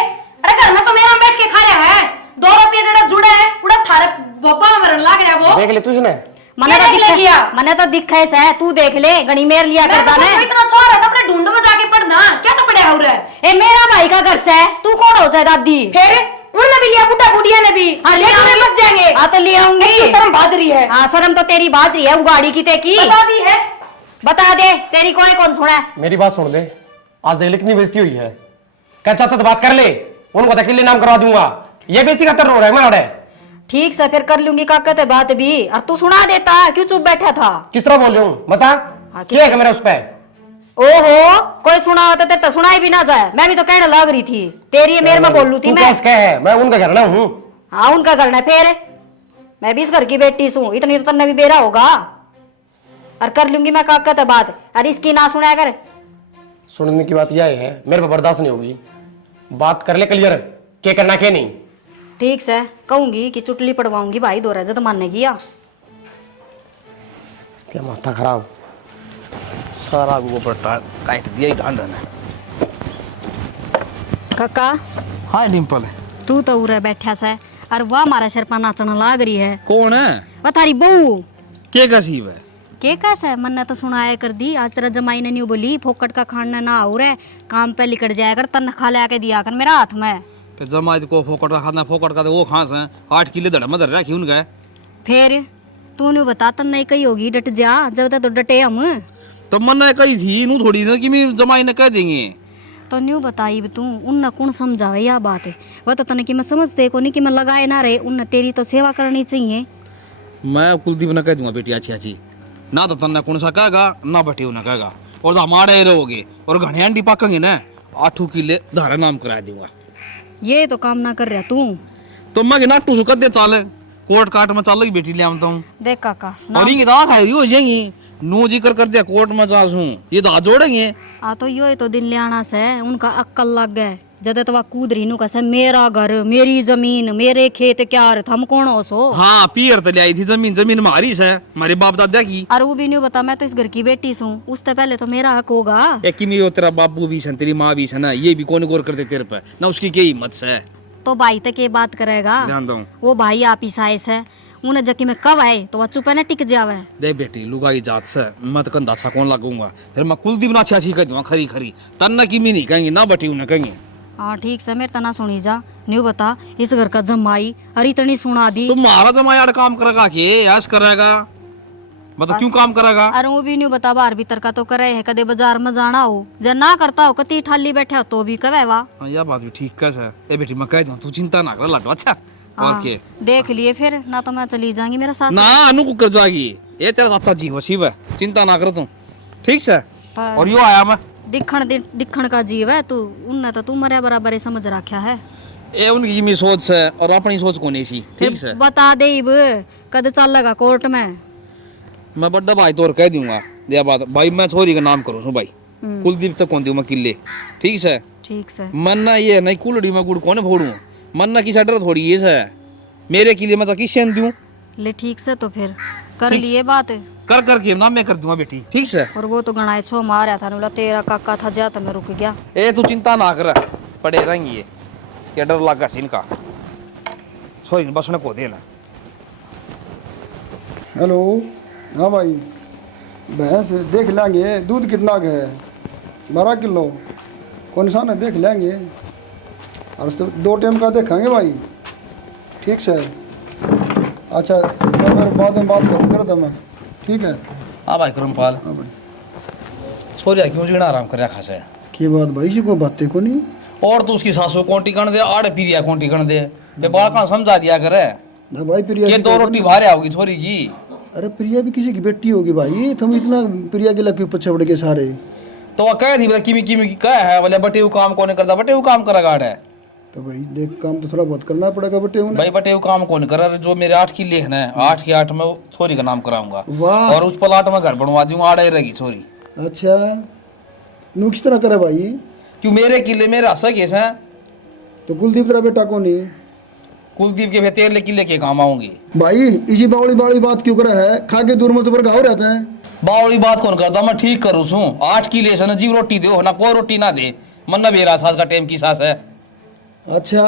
अरे घर में तो मेरा बैठ के खा रहा है, 2 रुपये जड़ा जुड़ा है उड़ा थारे बोपा में मरन लाग रहा है वो। देख ले तुझने, मने क्या तो देख लिया? मने तो दिखे से, तू देख ले गणी मेर लिया मैं करता तो ने। इतना छोड़ है तो अपने ढूंढ में जाके पढ़ना, क्या तो पढ़े हो रहा है। ए मेरा भाई का घर से, तू कौन हो से दादी? फिर उन्होंने भी लिया, बुढ़ा बुढ़िया ने भी। हाँ, ले ये आऊंगी। तुम्हें फंस जाएंगे। हाँ तो ले आऊंगी। एक तो शर्म भाद रही है। हाँ शर्म तो तेरी बात रही है, उगाड़ी की ते की। बता दी है। बता दे तेरी कोई कौन सुना है? मेरी बात सुन दे, आज देख ले कितनी बेइज्जती हुई है। क्या चाचा तो बात कर ले, उनको तकीले नाम करवा दूंगा। ये बेइज्जती का तर रो रहा है मैं। ठीक से फिर कर लूंगी काका ते बात भी, और तू सुना देता क्यों चुप बैठा था? किस तरह बोल रही हूँ बता? हाँ, क्या है मेरा उस पे? ओहो कोई सुना होता तेरे तो सुनाई भी ना जाए, मैं भी तो कहने लग रही थी तेरी मेरे में बोल लू थी तू मैं। कैसे है, मैं उनका घर ना हूँ। हाँ उनका करना है, फिर मैं भी इस घर की बेटी हूँ, इतनी तो तन्ने भी बेरा होगा। और कर लूंगी मैं काका ते बात, और इसकी ना सुनाया कर। सुनने की बात यह है, मेरे पे बर्दाश्त नहीं होगी। बात कर ले क्लियर, क्या करना क्या नहीं। ठीक से कहूंगी कि चुटली पड़वाऊंगी भाई, दो रहे तो मानने की। क्या माथा खराब, सारा वो पड़ता काट दिया ही कांड ने। काका हाँ डिम्पल तू तो उरे बैठा से, और वह हमारा सिर पर नाचने लाग रही है। कौन है? वह थारी बहू के कसीब है? के कैसा है? मन ने तो सुनाया कर दी, आज तेरा जमाई ने नहीं बोली फोकट का खाना ना हो रहा है, काम पे लिकट जाया कर, तनख्वाह ले आके दिया कर मेरा हाथ में। फिर जमाई को फोकट का खाना, फोकट का तो वो खास है, 8 किलो धड़ मदर रखी उनका। फिर तू नहीं बता तन नहीं कही होगी डट जा, जब तक तो डटे हम। तो मन ने कही थी नू थोड़ी ना कि मैं जमाई ने कह देंगे। तो न्यू बताई तू, उन कौन समझावे यह बात है? वह तो तने कि मैं समझते को नहीं कि मैं लगाए ना रहे, उन तेरी तो सेवा करनी चाहिए। मैं कुलदीप ने कह दूंगा बेटी अच्छी अच्छी, ना तो तन्ने कौन सा कहेगा ना बटे उन्हें कहेगा, और तो हमारे रहोगे और घने अंडी पाकेंगे ना, 8 किले धारा नाम करा दूंगा। ये तो काम ना कर रहा तू। तो मैं ना टू सुकत दे चाले कोर्ट काट में चाल बेटी ले आता हूँ, देख काका और ये दाग खाई हो जाएंगी। नो जिक्र कर दिया कोर्ट में जा हूँ, ये दाग जोड़ेंगे। आ तो यो तो दिन ले आना से उनका अक्कल लग गए, जदे तो वह कूद रही नु कैसे मेरा घर मेरी जमीन मेरे खेत क्या रे, हम कौन हो सो? हाँ पियर तो ले आई थी जमीन, जमीन हमारी है, हमारे बाप दादा की। और वो भी नहीं बता, मैं तो इस घर की बेटी हूँ, उससे पहले तो मेरा हक होगा। एक कि मेरे तेरा बापू भी है, तेरी माँ भी है ना, ये भी कौन गौर करते तेरे पे ना, उसकी क्या हिम्मत है? तो भाई तक ये बात करेगा? ध्यान दो वो भाई आप ही साइस है, उन्हें जकी में कब आए तो वह चुपे न टिक जावे। देख बेटी लुगाई जात से मैं तो कंधा सा कौन लगूंगा, फिर मैं कुलदीप ना अच्छी कह दूंगा खरी खरी, तन्ना की मी नहीं कहेंगे ना बटी उन्हें कहेंगे। हाँ ठीक से मेरे तना सुनी जा, न्यू बता इस घर का जमाई अरे इतनी सुना दी। तो मारा जमा यार काम करेगा कि ऐस करेगा, मतलब क्यों काम करेगा? अरे वो भी न्यू बता बाहर भीतर का तो करे है, कदे बाजार में जाना हो जब ना करता हो कती ठाली बैठे हो तो भी कवे वा। हाँ यह बात भी ठीक कैसे ए बेटी मैं कह दूं तू चिंता ना कर लाडो। अच्छा और हाँ, के देख लिए फिर ना तो मैं चली जाऊंगी मेरा सास। ना अनु को कर जाएगी ये तेरा अच्छा जीव शिव है, चिंता ना कर तू ठीक से। और यो आया मैं दिखण का जीव है तू, उनने तो तू मरे बराबर ही समझ रखा है। ए उनकी मी सोच से और अपनी सोच को नहीं सी ठीक से। बता दे इब कद चल लगा कोर्ट में। मैं बड़ा भाई तोर कह दूंगा ये बात भाई, मैं छोरी का नाम करूँ भाई कुलदीप तक कौन दूं मैं किले ठीक से। ठीक से मन्ना ये नहीं कुलड़ी में गुड़ कौन फोड़ू, मन्ना की डर थोड़ी ये है मेरे के लिए मैं तो किसे दूं। ले ठीक से तो फिर कर लिए बात कर करके ना मैं कर दूंगा बेटी ठीक से। और वो तो गणाए छो मारा था बोला तेरा काका था जा तो मैं रुक गया। ए तू चिंता ना कर पड़े रहेंगे ये क्या डर लगा सीन का छोरी बस ने को देना। हेलो हाँ भाई, भैंस देख लेंगे दूध कितना का है, 12 किलो कौन सा ना देख लेंगे, और उसके 2 टाइम का देखेंगे भाई ठीक से। अच्छा मैं फिर बाद में बात करूँगा तो मैं ठीक है। हाँ भाई क्रमपाल हाँ भाई छोरिया क्यों जीना आराम कर रखा से की बात भाई जी को बातें को नहीं, और तू उसकी सासू कौन टिकन दे आड़े पीरिया कौन टिकन दे बे बालका समझा दिया करे ना भाई प्रिया ये की 2 रोटी बाहर आओगी छोरी की। अरे प्रिया भी किसी की बेटी होगी भाई, तुम इतना प्रिया के लगे ऊपर छपड़ के सारे। तो वह कह दी बोले किमी किमी की कह है बोले बटे वो काम कौन करता, बटे वो काम करेगा आड़े तो भाई देख काम तो थोड़ा बहुत करना पड़ेगा बेटे उन्हें। भाई बटे वो काम कौन करे जो मेरे 8 किले है ना 8 के 8 में वो छोरी का नाम कराऊंगा वाह। और उस प्लाट में घर बनवा दूंगा आड़े रहेगी छोरी। अच्छा नू किस तरह करे भाई, क्यों मेरे किले मेरे हंसा केस है तो कुलदीप तेरा बेटा को नहीं कुलदीप के भी 13 किले के काम आऊंगी। भाई इसी बावड़ी बावड़ी बात क्यों करे है, खा के दूर में तो पर घाव रहते हैं। बावड़ी बात कौन करता मैं ठीक करूँ सू 8 किले से ना जीव रोटी दो ना कोई रोटी ना दे मन ना बेरा सास का टाइम की सास है। अच्छा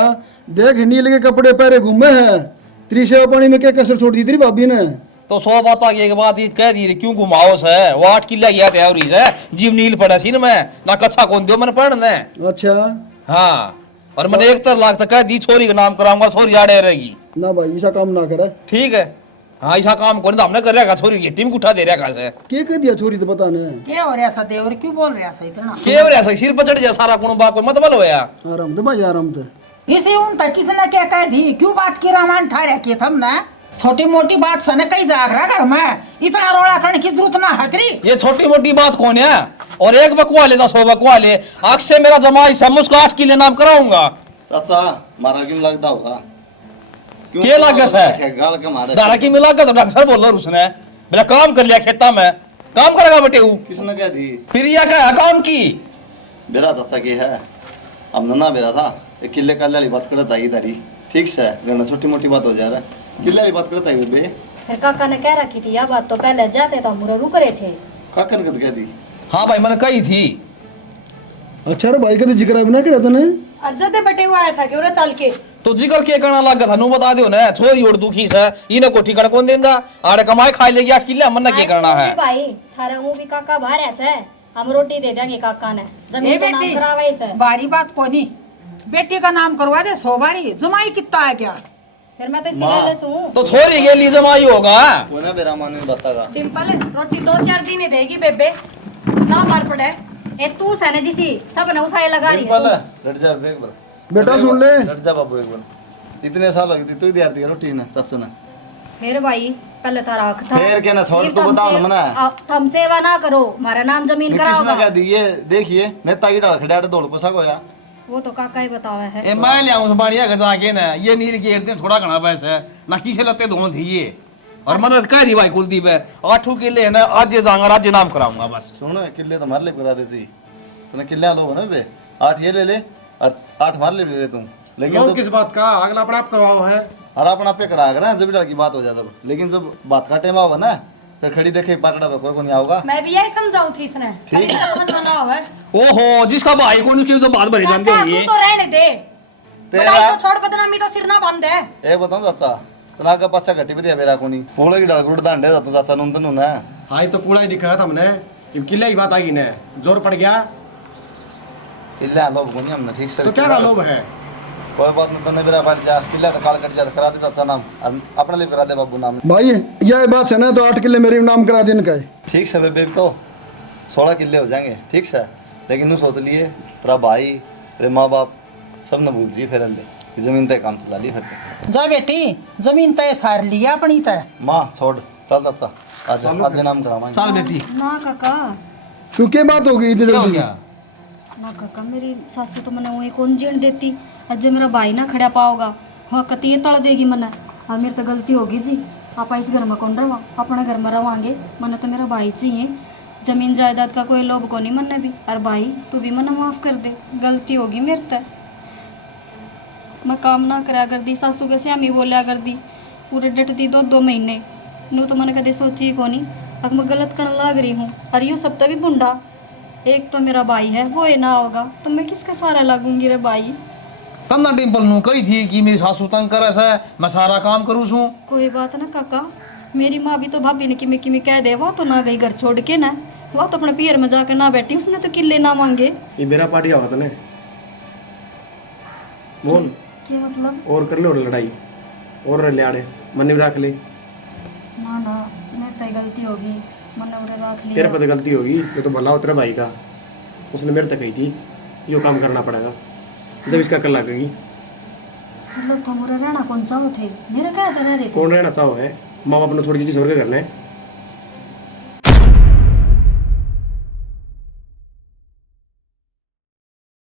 देख नील के कपड़े पहरे घूमे हैं, तेरी सेवा पानी में क्या कसर छोड़ दी तेरी भाभी ने। तो 100 बात आगे के बाद ये कह दी क्यों घुमाओ से वो 8 किला गया थे और है जीव नील पड़ा सी मैं ना कच्छा कौन दो मैंने पढ़ने। अच्छा हाँ और मैंने 1 लाख तक कह दी छोरी का नाम कराऊंगा छोरी आड़े रहेगी। ना भाई ऐसा काम ना करे। ठीक है हाँ ऐसा काम कौन हमने कर रहा छोरी की टीम को उठा दे रहा से क्या कर दिया छोरी तो पता नहीं। क्या हो रहा सा देवर क्यों बोल रहा सा इतना? केव रे ऐसा सिर पर चढ़ जा सारा कुण बाप को मतलब होया। आराम तो भाई आराम तो। इसे उन तक किसने क्या कह दी क्यों बात की रामायण ठा रखी थम ना छोटी मोटी बात सने कई जाग रहा घर में इतना रोड़ा करने की जरूरत ना हतरी। ये छोटी मोटी बात कौन है और 1 बकवा ले 10 बकवा ले आग से मेरा जमाई सब उसको 8 किले नाम कराऊंगा। चाचा मारा क्यों लगता होगा, क्या लागत है गाल के मारे दारा की मिला कर तो डॉक्टर बोल रहा उसने मेरा काम कर लिया खेता में काम करेगा बेटे वो किसने कह दी, प्रिया का है काम की बेरा चाचा की है हम ना बेरा था एक किले का वाली बात करता ही तारी ठीक से गना छोटी मोटी बात हो जा रहा है किले वाली बात करता ही बेबे। फिर काका ने कह रखी थी यह बात तो पहले जाते तो हम रुक रहे थे। काकन कद कह दी। हाँ भाई मैंने कही थी। अच्छा रे भाई का तो जिक्र बना के तने अर्जते बटे हुआ आया था कि चल के तो जिक्र के करना लगा था नू बता दियो ना छोरी और दुखी से इने को ठिकाना कौन देंदा आड़े कमाई खाई लेगी 8 किले मन के करना है भाई थारा मुंह भी काका बाहर ऐसे हम रोटी दे देंगे काका ने जमीन का नाम करावे से बारी बात कोनी बेटी का नाम करवा दे 100 बारी जमाई कितना है क्या फिर मैं तो इसकी गल सुन तो छोरी के लिए जमाई होगा कोई ना बेरा माने बतागा डिंपल रोटी 2-4 दिन ही देगी बेबे ना मार पड़े ए तू सने जिसी सब ने उसाए लगा रही सिंपल है है लट जा एक बार बेटा सुन ले लट जा बाबू एक बार इतने साल हो गए तू ही दिया दी रोटी ना चाचा ने फिर भाई पहले तारा हक था फिर क्या ना छोड़ तू बताओ ना मना तुम सेवा ना करो हमारा नाम जमीन किसने कराओगा कह दी ये देखिए नेता की डाल खड़ा दौड़ पोसा होया वो तो काका ही बतावा है ए मैं ले आऊं बाड़िया के जाके ना ये नील के एक दिन थोड़ा घना पैसा है ना किसे लगते दो थी ये और मदद कह दी भाई कुलदीप है 8 किले है ना आज जाऊंगा राज्य नाम कराऊंगा बस सुन किले तो मार ले करा दे सी तूने किले लो ना बे 8 ये ले ले और 8 मार ले तुम लेकिन तो किस बात का अगला अपने आप करवाओ है हर अपना पे करा ना जब डाल की बात हो जाए तब लेकिन जब बात का टाइम होगा ना फिर खड़ी देखे पाटड़ा पे कोई नहीं आओगा। मैं भी यही समझाऊं थी इसने ठीक है समझ में ना आवे ओहो जिसका भाई को उसकी तो बात भरी जानते काका होंगे तू तो रहने दे तेरा बड़ाई तो छोड़ बदनामी तो सिर ना बांध दे ए बताऊं चाचा तो ना का पाछा घटी भी दिया मेरा कोनी पोले की डाल गुड़ दांडे तो चाचा नुन तनु ना हाँ ये तो कूड़ा ही दिखा था हमने ये किले की बात आ गई ना जोर पड़ गया किल्ला लोभ कोनी हमने ठीक से तो क्या का लोभ है कोई बात नहीं तने मेरा बैठ जा किल्ला तो काल कर जा करा दे चाचा नाम और अपने लिए करा दे बाबू नाम भाई यह बात है ना तो 8 किले मेरे नाम करा देने का है। ठीक से बेबे तो 16 किले हो जाएंगे ठीक से लेकिन तू सोच लिए तेरा भाई तेरे माँ बाप सब न भूल जी फिर ले जमीन तय काम चला ली फिर जा बेटी जमीन तय सार लिया अपनी तय माँ छोड़ चल चाचा आज आज नाम करावाएंगे चल बेटी ना काका क्यों क्या बात हो गई इतनी क्या हो जल्दी? गया ना काका मेरी सासू तो मने वही कौन जीण देती अजय मेरा भाई ना खड़ा पाओगा हाँ कती तड़ देगी मने और मेरी तो गलती होगी जी आप इस घर में कौन रवा अपने घर में रवांगे मने तो मेरा भाई चाहिए जमीन जायदाद का कोई लोभ को नहीं मन्ने भी और भाई तू भी मने माफ कर दे गलती होगी मेरे तय मैं काम ना करा कर दी सासू के श्यामी बोलिया कर दी पूरे डट दी 2 महीने नू तो मैंने कदे सोची को नहीं अब मैं गलत करने लग रही हूँ और ये सब तभी बुंडा एक तो मेरा भाई है वो ये ना होगा तो मैं किसका सहारा लगूंगी रे भाई तन्ना डिम्पल नु कही थी कि मेरी सासू तंग करे से मैं सारा काम करूँ छूं कोई बात ना काका मेरी माँ भी तो भाभी ने कि कह दे वह तो ना गई घर छोड़ के ना वह तो अपने पियर में जाकर ना बैठी उसने तो किले ना मांगे ये मेरा पार्टी आवा था ने बोल क्या मतलब और कर ले और लड़ाई और ले आड़े मन भी रख ले ना ना मेरे तय गलती होगी मैंने उन्हें रख तेरे लिया पे तो गलती होगी ये तो भला हो तेरा भाई का उसने मेरे तक कही थी यो काम करना पड़ेगा जब इसका कल लगेगी मतलब तुम रहना कौन सा थे मेरे क्या रह रहे थे कौन रहना चाहो है माँ बाप ने छोड़ के किसी और के करना है